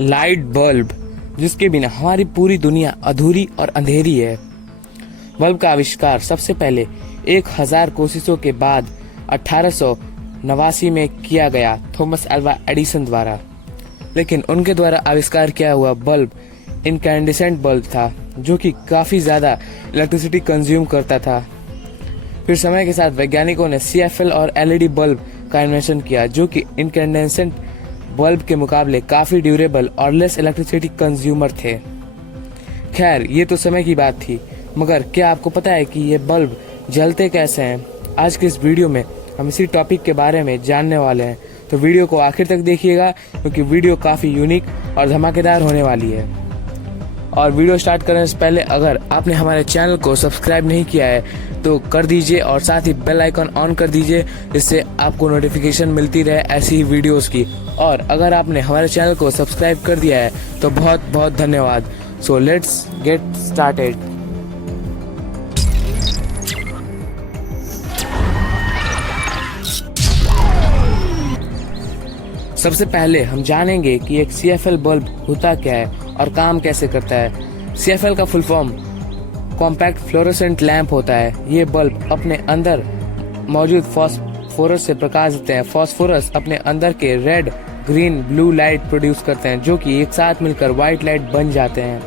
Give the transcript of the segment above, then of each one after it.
Light bulb, जिसके बिना हमारी पूरी दुनिया अधूरी और अंधेरी है। बल्ब का आविष्कार सबसे पहले 1000 कोशिशों के बाद 1889 में किया गया थॉमस अल्वा एडिसन द्वारा। लेकिन उनके द्वारा आविष्कार किया हुआ बल्ब इनकैंडेसेंट बल्ब था, जो कि काफी ज्यादा इलेक्ट्रिसिटी कंज्यूम करता था। फिर समय के साथ वैज्ञानिकों ने CFL और LED बल्ब का इन्वेंशन किया, जो कि इनकैंडेसेंट बल्ब के मुकाबले काफी ड्यूरेबल और लेस इलेक्ट्रिसिटी कंज्यूमर थे। खैर, ये तो समय की बात थी, मगर क्या आपको पता है कि ये बल्ब जलते कैसे हैं? आज के इस वीडियो में हम इसी टॉपिक के बारे में जानने वाले हैं, तो वीडियो को आखिर तक देखिएगा, क्योंकि वीडियो काफी यूनिक और धमाकेदार होने वाली है। और वीडियो स्टार्ट करने से पहले अगर आपने हमारे चैनल को सब्सक्राइब नहीं किया है तो कर दीजिए, और साथ ही बेल आइकन ऑन कर दीजिए, जिससे आपको नोटिफिकेशन मिलती रहे ऐसी ही वीडियोस की। और अगर आपने हमारे चैनल को सब्सक्राइब कर दिया है तो बहुत बहुत धन्यवाद। So let's get started. सबसे पहले हम जानेंगे कि एक CFL बल्ब होता क्या है और काम कैसे करता है। CFL का full form compact fluorescent lamp होता है। ये बल्ब अपने अंदर मौजूद फास्फोरस से प्रकाश देते हैं। फास्फोरस अपने अंदर के red, green, blue light produce करते हैं, जो कि एक साथ मिलकर व्हाइट लाइट बन जाते हैं।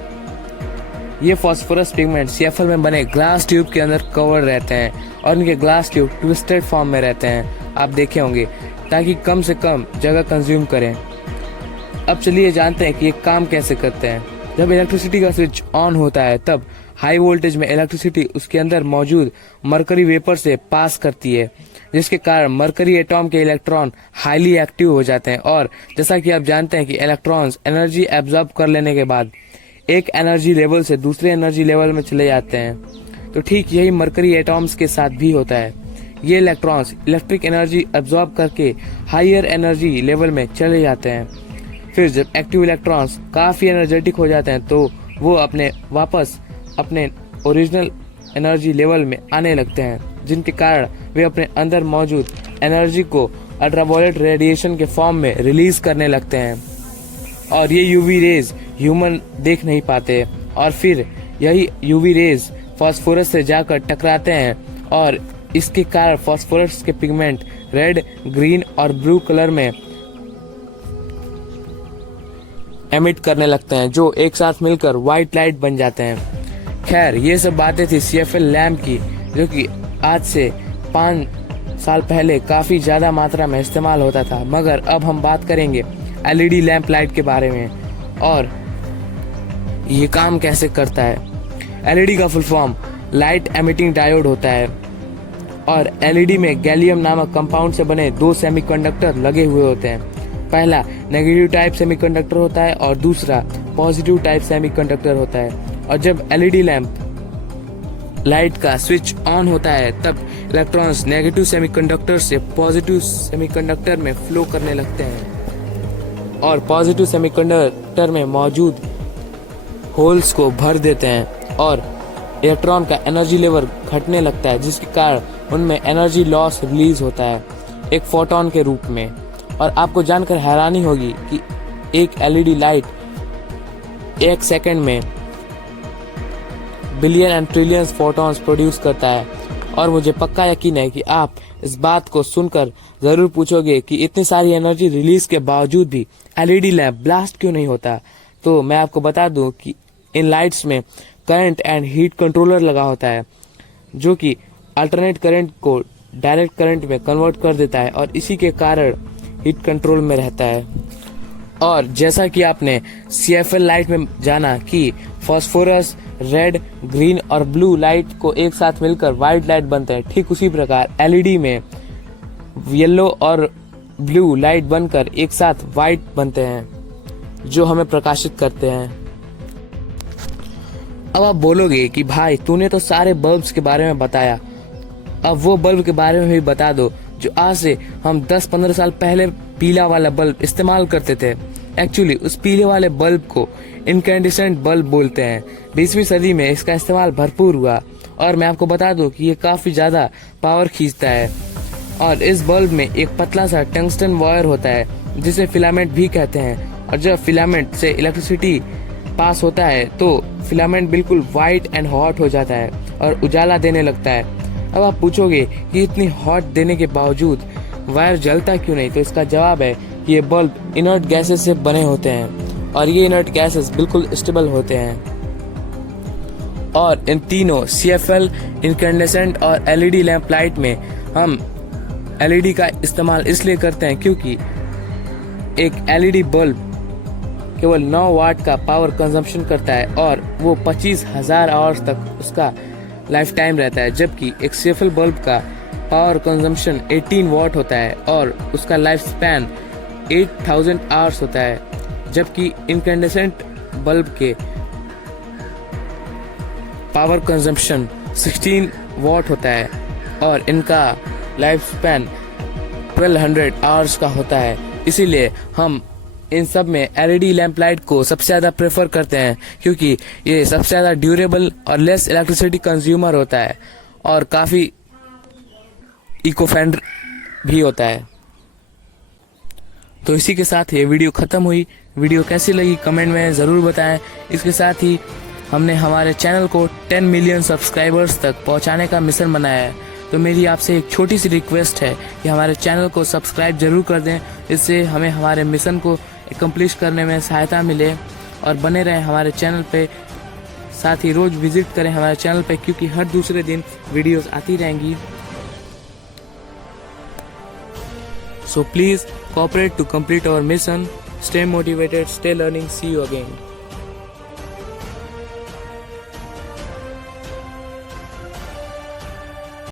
ये फास्फोरस पिगमेंट CFL में बने ग्लास ट्यूब के अंदर कवर रहते हैं, और इनके ग्लास ट्यूब ट्विस्टेड फॉर्म में रहते हैं, आप देखे होंगे, ताकि कम से कम जगह कंज्यूम करें। अब चलिए जानते हैं कि ये काम कैसे करते हैं। जब इलेक्ट्रिसिटी का स्विच ऑन होता है, तब हाई वोल्टेज में इलेक्ट्रिसिटी उसके अंदर मौजूद मरकरी वेपर से पास करती है, जिसके कारण मरकरी एटॉम के इलेक्ट्रॉन हाईली एक्टिव हो जाते हैं। और जैसा कि आप जानते हैं कि इलेक्ट्रॉन्स एनर्जी एब्जॉर्ब कर लेने के बाद एक एनर्जी लेवल से दूसरे एनर्जी लेवल में चले जाते हैं, तो ठीक यही मरकरी एटॉम्स के साथ भी होता है। ये इलेक्ट्रॉन्स इलेक्ट्रिक एनर्जी एब्जॉर्ब करके हायर एनर्जी लेवल में चले जाते हैं। फिर जब एक्टिव इलेक्ट्रॉन्स काफी एनर्जेटिक हो जाते हैं, तो वो वापस अपने ओरिजिनल एनर्जी लेवल में आने लगते हैं, जिनके कारण वे अपने अंदर मौजूद एनर्जी को अल्ट्रावायलेट रेडिएशन के फॉर्म में रिलीज करने लगते हैं। और ये UV रेज ह्यूमन देख नहीं पाते, और फिर यही UV रेज फास्फोरस से जाकर टकराते हैं, और इसके कारण फास्फोरस के पिगमेंट रेड, ग्रीन और ब्लू कलर में एमिट करने लगते हैं, जो एक साथ मिलकर व्हाइट लाइट बन जाते हैं। खैर, ये सब बातें थी CFL लैंप की, जो कि आज से 5 साल पहले काफी ज्यादा मात्रा में इस्तेमाल होता था। मगर अब हम बात करेंगे LED लैंप लाइट के बारे में, और ये काम कैसे करता है। LED का full form light emitting diode होता है, और LED में गैलियम नामक कंपाउंड से बने 2 सेमीकंडक्टर लगे हुए होते हैं। पहला नेगेटिव टाइप सेमीकंडक्टर होता है और दूसरा पॉजिटिव टाइप सेमीकंडक्टर होता है। और जब LED लैंप लाइट का स्विच ऑन होता है, तब इलेक्ट्रॉन्स नेगेटिव सेमीकंडक्टर से पॉजिटिव सेमीकंडक्टर में फ्लो करने लगते हैं, और पॉजिटिव सेमीकंडक्टर में मौजूद होल्स को भर देते हैं, और इलेक्ट्रॉन का एनर्जी लेवल घटने लगता है, जिसके कारण उनमें एनर्जी लॉस रिलीज होता है एक फोटोन के रूप में। और आपको जानकर हैरानी होगी कि एक LED लाइट 1 सेकंड में billion and trillions photons produce करता है। और मुझे पक्का यकीन है कि आप इस बात को सुनकर जरूर पूछोगे कि इतनी सारी एनर्जी रिलीज के बावजूद भी LED लैंप ब्लास्ट क्यों नहीं होता। तो मैं आपको बता दूं कि इन लाइट्स में करंट एंड हीट कंट्रोलर लगा होता है, जो कि अल्टरनेट करंट को डायरेक्ट करंट में कन्वर्ट कर देता है, और इसी के कारण हीट कंट्रोल में रहता है। और जैसा कि आपने CFL लाइट में जाना कि फास्फोरस, रेड, ग्रीन और ब्लू लाइट को एक साथ मिलकर व्हाइट लाइट बनते हैं, ठीक उसी प्रकार LED में येलो और ब्लू लाइट बनकर एक साथ व्हाइट बनते हैं, जो हमें प्रकाशित करते हैं। अब आप बोलोगे कि भाई तूने तो सारे बल्ब्स के बारे में बताया, अब वो बल्ब के बारे में भी बता दो जो आज से हम 10-15 साल पहले पीला वाला बल्ब इस्तेमाल करते थे। एक्चुअली उस पीले वाले बल्ब को इनकैंडेसेंट बल्ब बोलते हैं। 20वीं सदी में इसका इस्तेमाल भरपूर हुआ, और मैं आपको बता दूं कि ये काफी ज्यादा पावर खींचता है। और इस बल्ब में एक पतला सा टंगस्टन वायर होता है, जिसे फिलामेंट भी कहते हैं, और जब फिलामेंट से इलेक्ट्रिसिटी पास होता है तो फिलामेंट बिल्कुल वाइट एंड हॉट हो जाता है और उजाला देने लगता है। अब आप पूछोगे कि इतनी हॉट देने के बावजूद वायर जलता क्यों नहीं, तो इसका जवाब है कि ये बल्ब इनर्ट गैसेस से बने होते हैं और ये इनर्ट गैसेस बिल्कुल स्टेबल होते हैं। और इन तीनों CFL, इनकैंडेसेंट और LED लैंप लाइट में हम LED का इस्तेमाल इसलिए करते हैं क्योंकि एक LED बल्ब केवल 9 वाट का पावर कंजम्पशन करता है और वो 25,000 आवर्स तक उसका लाइफ टाइम रहता है, जबकि एक CFL बल्ब का पावर कंजम्पशन 18 वाट होता है और उसका लाइफ स्पैन 8,000 आवर्स होता है, जबकि इनकैंडेसेंट बल्ब के पावर कंजम्पशन 16 वाट होता है और इनका लाइफ स्पैन 1200 आवर्स का होता है। इसीलिए हम इन सब में LED लैंप लाइट को सबसे ज़्यादा प्रेफर करते हैं क्योंकि ये सबसे ज़्यादा ड्यूरेबल और लेस इलेक्ट्रिसिटी कंज्यूमर होता है और काफ़ी इको फ्रेंडली भी होता है। तो इसी के साथ ये वीडियो ख़त्म हुई। वीडियो कैसी लगी कमेंट में ज़रूर बताएं। इसके साथ ही हमने हमारे चैनल को 10 मिलियन सब्सक्राइबर्स तक पहुंचाने का मिशन बनाया है। तो मेरी आपसे एक छोटी सी रिक्वेस्ट है कि हमारे चैनल को सब्सक्राइब जरूर कर दें, इससे हमें हमारे मिशन को कंप्लीट करने में सहायता मिले और बने रहें हमारे चैनल पे। साथ ही रोज विजिट करें हमारे चैनल पे क्योंकि हर दूसरे दिन वीडियोस आती रहेंगी। So please cooperate to complete our mission. Stay motivated, stay learning. See you again.